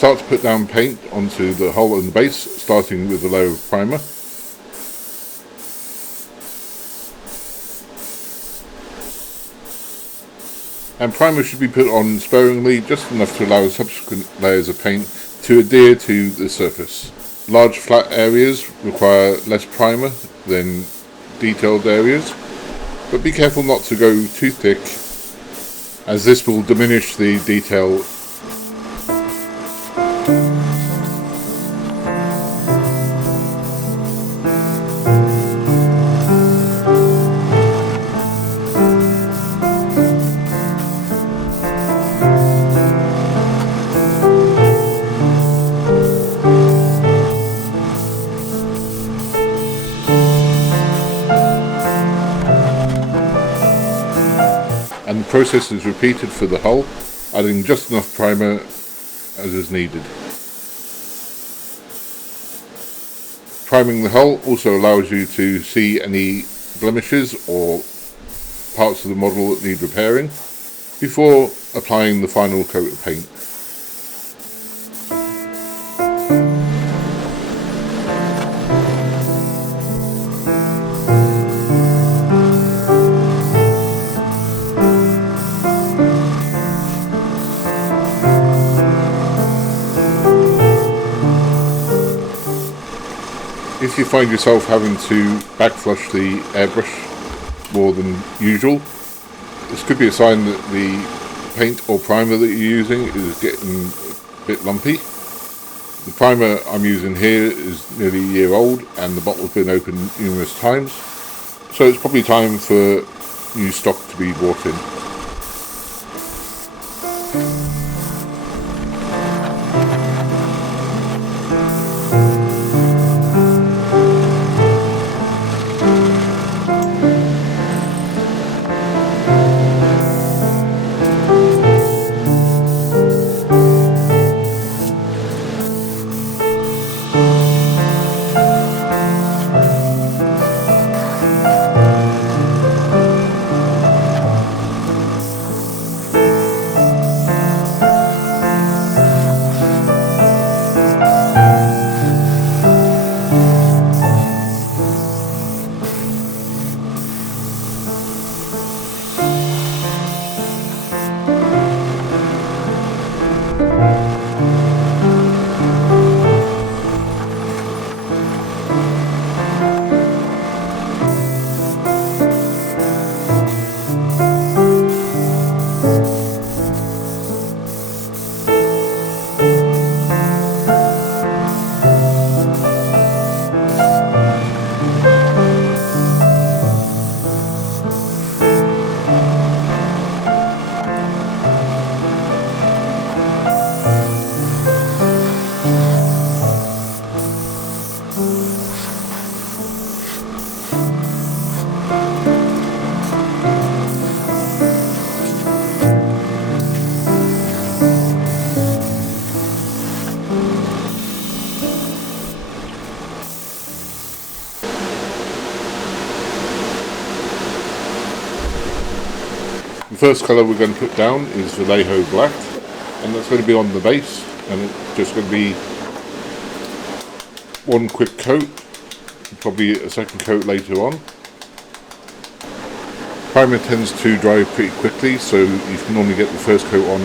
start to put down paint onto the hull and the base, starting with a layer of primer. And primer should be put on sparingly, just enough to allow subsequent layers of paint to adhere to the surface. Large flat areas require less primer than detailed areas, but be careful not to go too thick, as this will diminish the detail. And the process is repeated for the hull, adding just enough primer as is needed. Priming the hull also allows you to see any blemishes or parts of the model that need repairing before applying the final coat of paint. If you find yourself having to backflush the airbrush more than usual, this could be a sign that the paint or primer that you're using is getting a bit lumpy. The primer I'm using here is nearly a year old and the bottle's been opened numerous times, so it's probably time for new stock to be brought in. The first colour we're going to put down is Vallejo Black, and that's going to be on the base, and it's just going to be one quick coat, probably a second coat later on. Primer tends to dry pretty quickly, so you can normally get the first coat on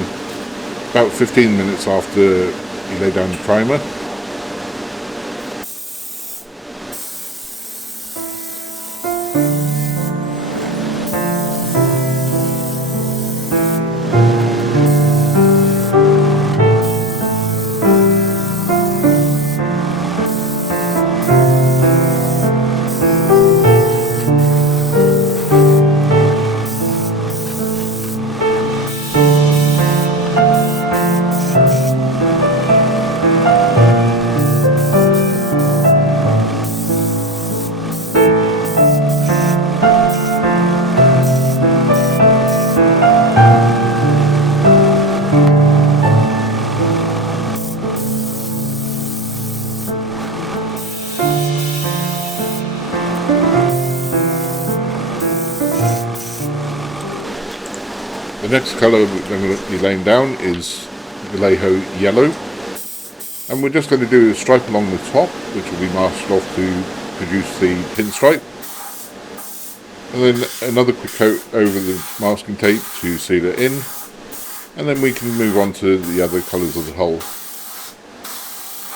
about 15 minutes after you lay down the primer. The next colour we're going to be laying down is Vallejo Yellow. And we're just going to do a stripe along the top, which will be masked off to produce the pinstripe. And then another quick coat over the masking tape to seal it in. And then we can move on to the other colours of the hull.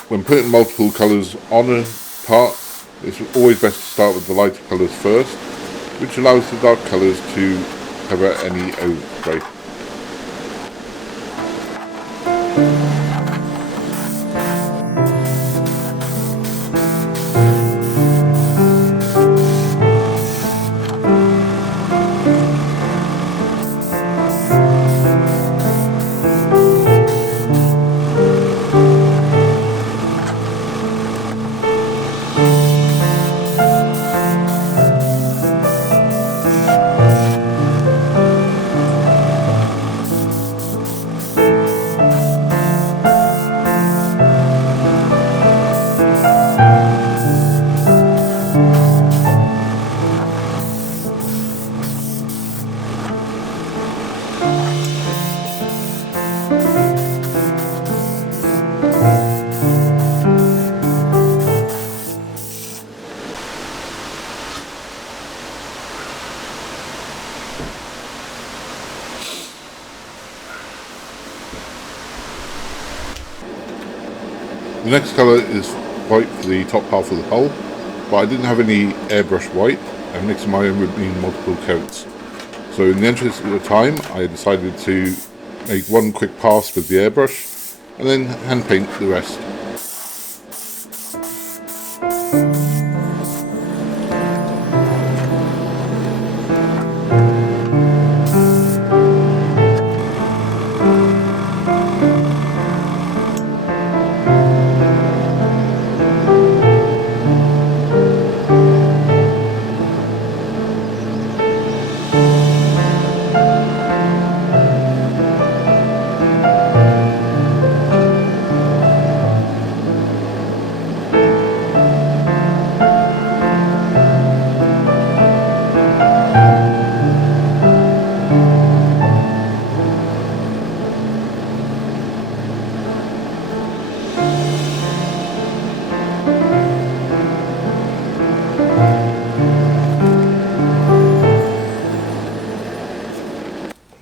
When putting multiple colours on a part, it's always best to start with the lighter colours first, which allows the dark colours to cover any overspray. The next colour is white for the top half of the hull, but I didn't have any airbrush white, and mixing my own would mean multiple coats. So in the interest of the time, I decided to make one quick pass with the airbrush, and then hand paint the rest.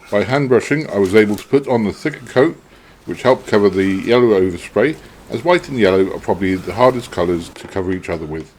By hand brushing, I was able to put on the thicker coat, which helped cover the yellow overspray, as white and yellow are probably the hardest colours to cover each other with.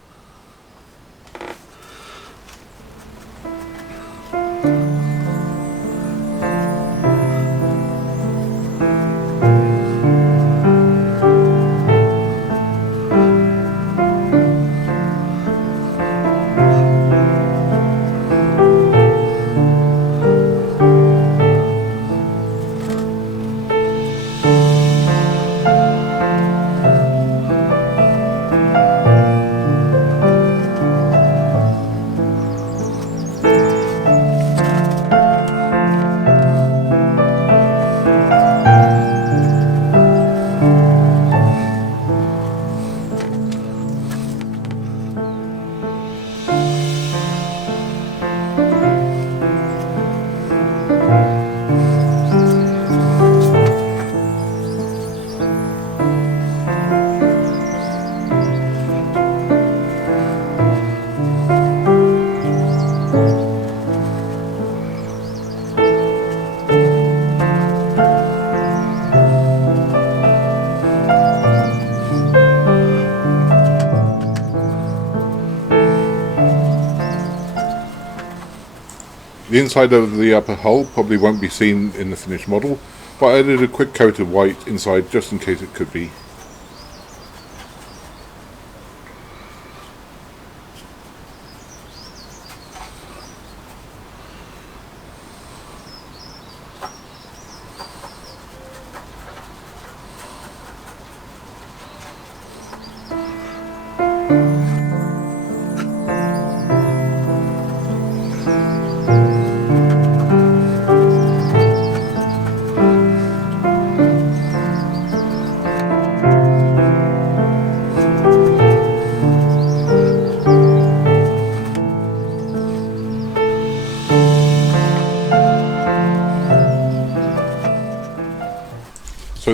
The inside of the upper hull probably won't be seen in the finished model, but I added a quick coat of white inside just in case it could be.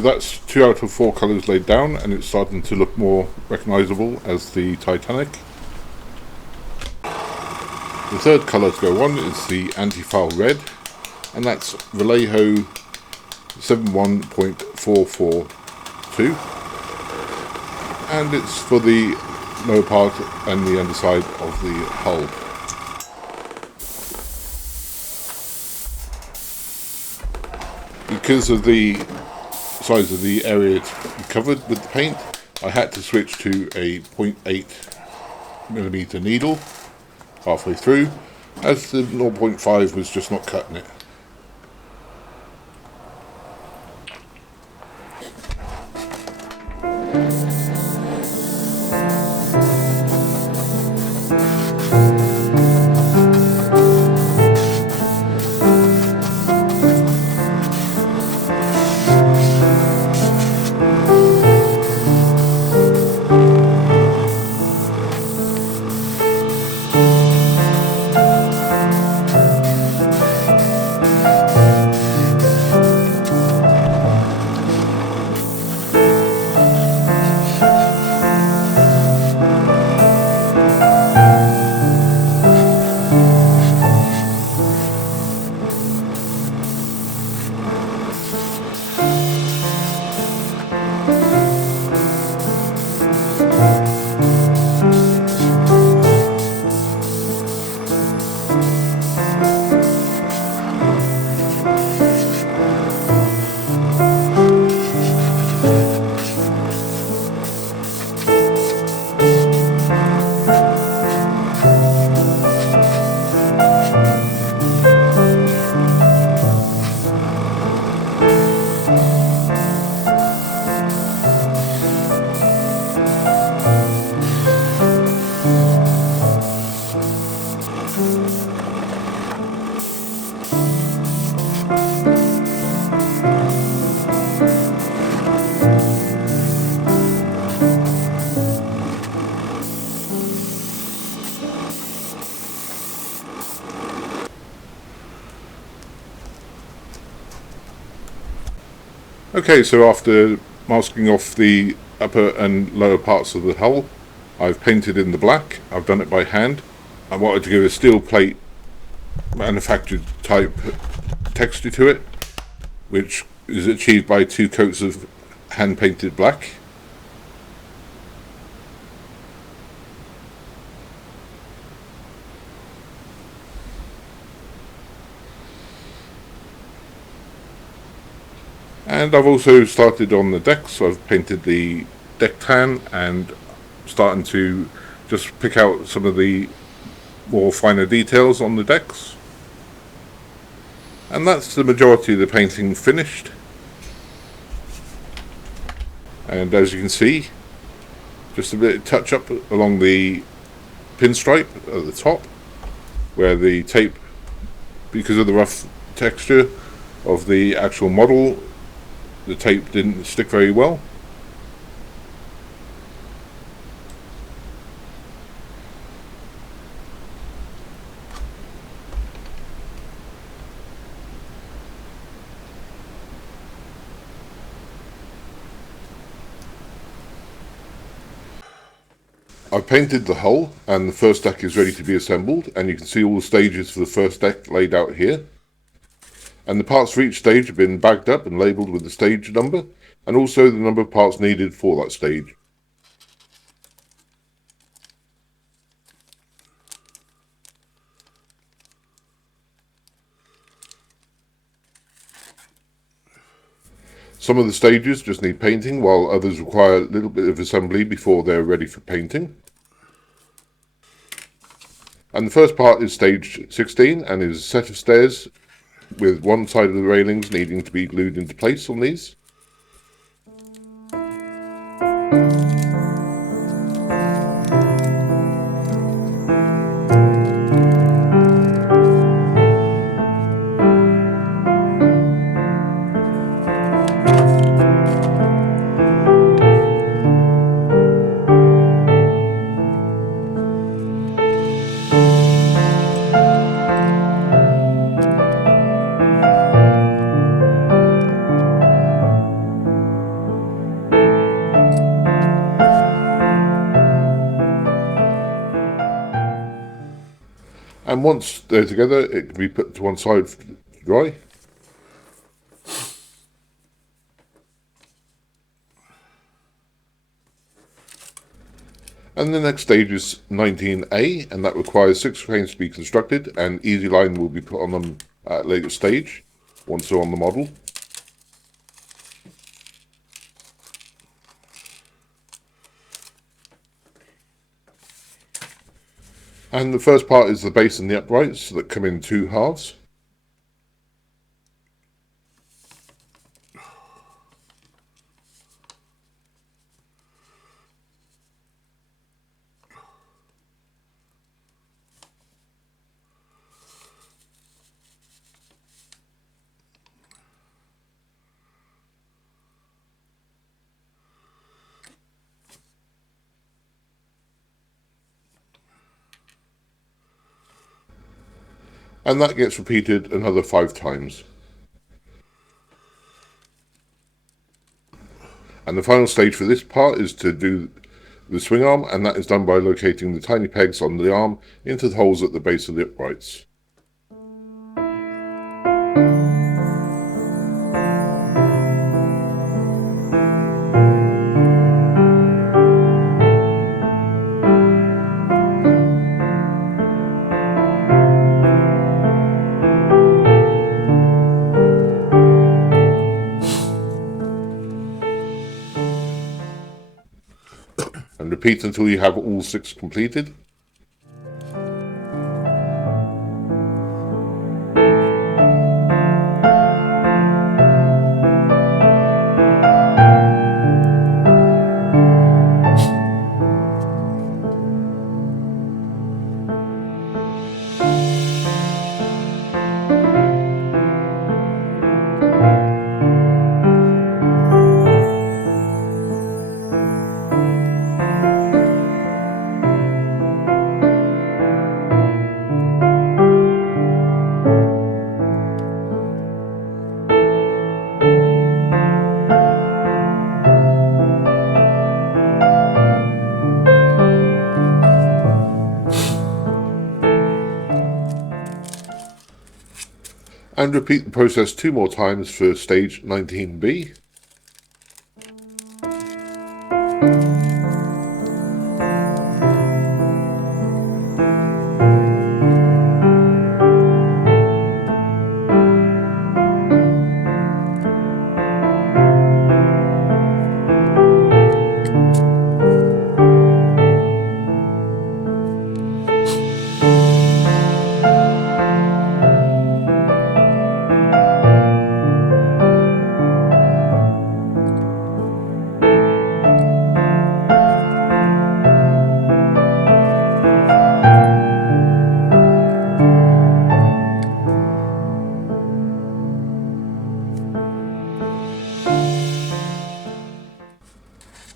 that's 2 out of 4 colours laid down, and it's starting to look more recognisable as the Titanic. The third colour to go on is the anti-foul red, and that's Vallejo 71.442, and it's for the lower part and the underside of the hull. Because of the size of the area covered with the paint, I had to switch to a 0.8mm needle halfway through, as the 0.5 was just not cutting it. Okay, so after masking off the upper and lower parts of the hull, I've painted in the black. I've done it by hand. I wanted to give a steel plate manufactured type texture to it, which is achieved by 2 coats of hand painted black. And I've also started on the deck, so I've painted the deck tan and starting to just pick out some of the more finer details on the decks. And that's the majority of the painting finished. And as you can see, just a bit of touch up along the pinstripe at the top, where the tape, because of the rough texture of the actual model, the tape didn't stick very well. I've painted the hull, and the first deck is ready to be assembled, and you can see all the stages for the first deck laid out here. And the parts for each stage have been bagged up and labelled with the stage number, and also the number of parts needed for that stage. Some of the stages just need painting, while others require a little bit of assembly before they're ready for painting. And the first part is stage 16, and is a set of stairs with one side of the railings needing to be glued into place on these. And once they're together, it can be put to one side to dry. And the next stage is 19A, and that requires 6 frames to be constructed, and easy line will be put on them at a later stage, once they're on the model. And the first part is the base and the uprights that come in 2 halves. And that gets repeated another 5 times. And the final stage for this part is to do the swing arm, and that is done by locating the tiny pegs on the arm into the holes at the base of the uprights. And repeat until you have all 6 completed. And repeat the process 2 more times for stage 19B.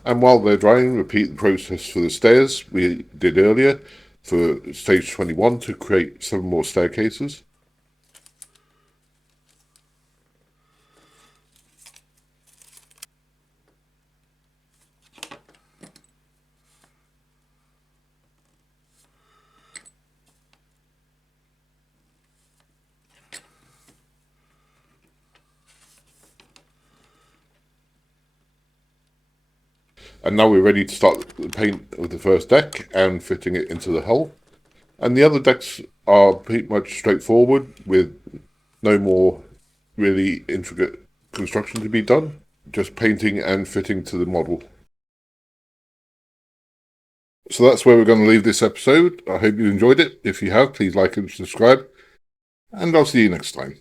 And while they're drying, repeat the process for the stairs we did earlier for stage 21 to create 7 more staircases. And now we're ready to start the paint of the first deck and fitting it into the hull. And the other decks are pretty much straightforward, with no more really intricate construction to be done, just painting and fitting to the model. So that's where we're going to leave this episode. I hope you enjoyed it. If you have, please like and subscribe, and I'll see you next time.